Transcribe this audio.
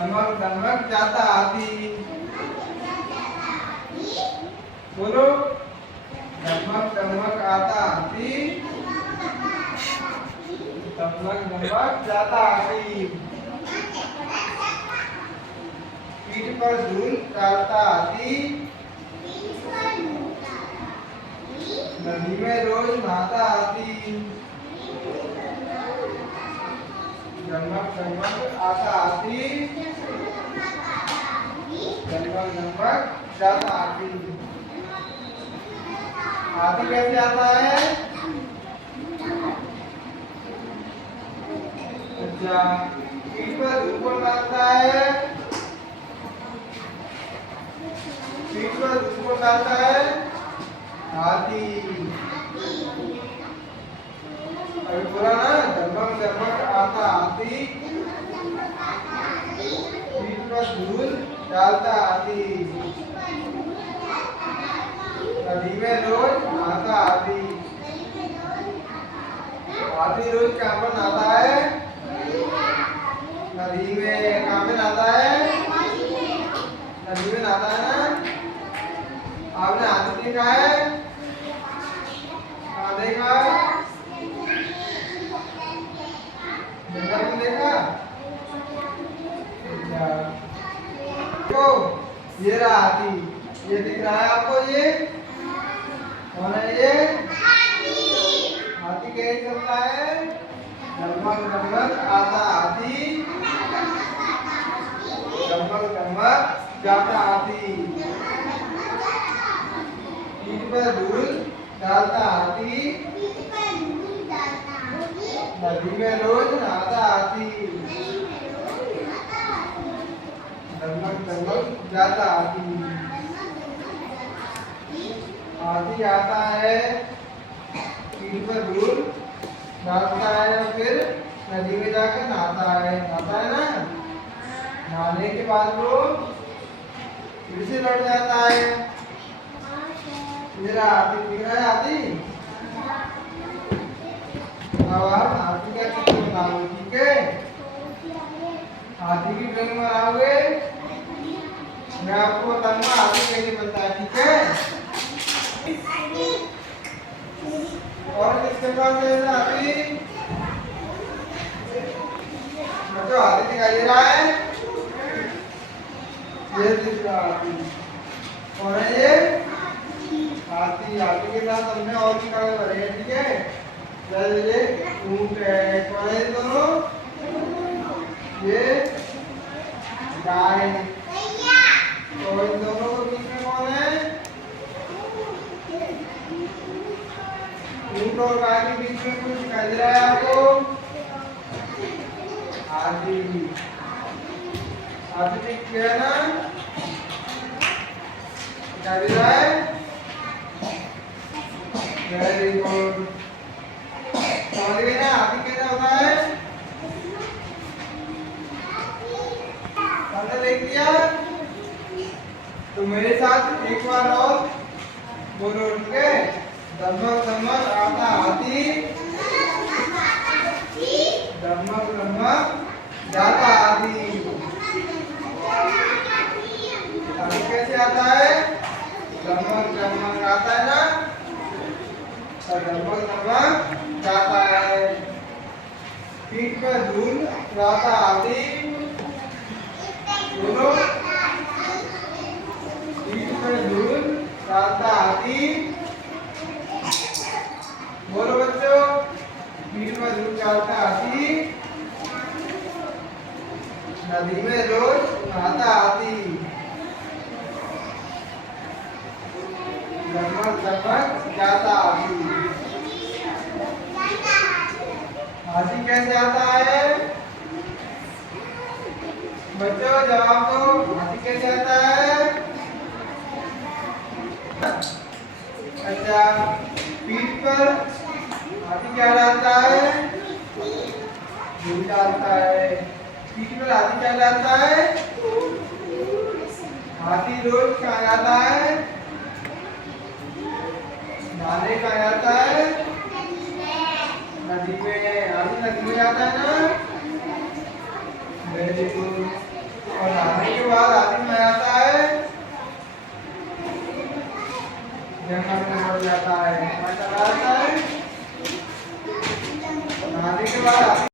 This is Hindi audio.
डमक डमक जाता हाथी। बोलो, डमक डमक आता हाथी, डमक डमक जाता हाथी। पीठ पर धूल डालता हाथी, नदी में रोज नहाता हाथी। डमक डमक आता हाथी, डमक डमक जाता हाथी। हाथी कैसे आता है? अच्छा, पीठ पर धूल डालता है, पीठ पर धूल डालता है हाथी। अभी बोला ना, डमक डमक आता हाथी, पीठ पर धूल डालता हाथी, नदी में रोज नहाता हाथी। हाथी रोज कहाँ पर नहाता है? नदी में। कहाँ पे नहाता है? नदी में नहाता है ना। आपने हाथी देखा है? कहाँ देखा? जंगल में देखा? देखो, ये रहा हाथी, ये दिख रहा है आपको? ये कौन है? ये हाथी कैसे चलता है? डमक डमक आता हाथी, डमक डमक जाता हाथी। पीठ पर धूल डालता हाथी, नदी में रोज नहाता हाथी, डमक डमक जाता हाथी। हाथी आता है, पीठ पर धूल डालता है और फिर नदी में जाकर नहाता है। नहाता है ना। नहाने के बाद वो फिर से लौट जाता है। मेरा हाथी दिख रहा है? हाथी। अब आप हाथी का चित्र बनाओ, ठीक है? हाथी की ड्राइंग बनाओगे, मैं आपको बताऊंगा हाथी कैसे बनता है, ठीक है? और किसके पास है हाथी? बच्चों, हाथी दिखाई दे रहा है? ये दिख रहा हाथी। कौन है ये? हाथी। हाथी के साथ हमने और भी कागज भरे हैं, ठीक है? जैसे ये ऊंट है। कौन है ये दोनों? ये गाय। और इन दोनों के बीच में कौन है? ऊंट और गाय के बीच में कुछ दिखाई दे रहा है आपको? हाथी। हाथी दिख गया ना? दिखाई दे रहा है? Very good. समझ गए ना हाथी कैसा होता है? हमने देख लिया। तो मेरे साथ एक बार और बोलो, ठीक है? डमक डमक आता हाथी, डमक डमक जाता हाथी। हाथी कैसे आता है? डमक डमक आता है ना, और डमक डमक जाता है। पीठ पर धूल डालता हाथी, बोलो, पीठ पर धूल डालता हाथी। बोलो बच्चों, पीठ पर धूल डालता हाथी, नदी में रोज नहाता हाथी, डमक डमक जाता हाथी। हाथी कैसे आता है? बच्चों जवाब दो, हाथी कैसे आता है? अच्छा, पीठ पर हाथी क्या डालता है? धूल डालता है। पीठ पर हाथी क्या डालता है? हाथी रोज कहाँ जाता है? नहाने कहाँ जाता है? नदी में। हाथी नदी में जाता है ना? Very good. और नहाने के बाद आदमी में आता है जंगल में बढ़ जाता है, आता है। नहाने के बाद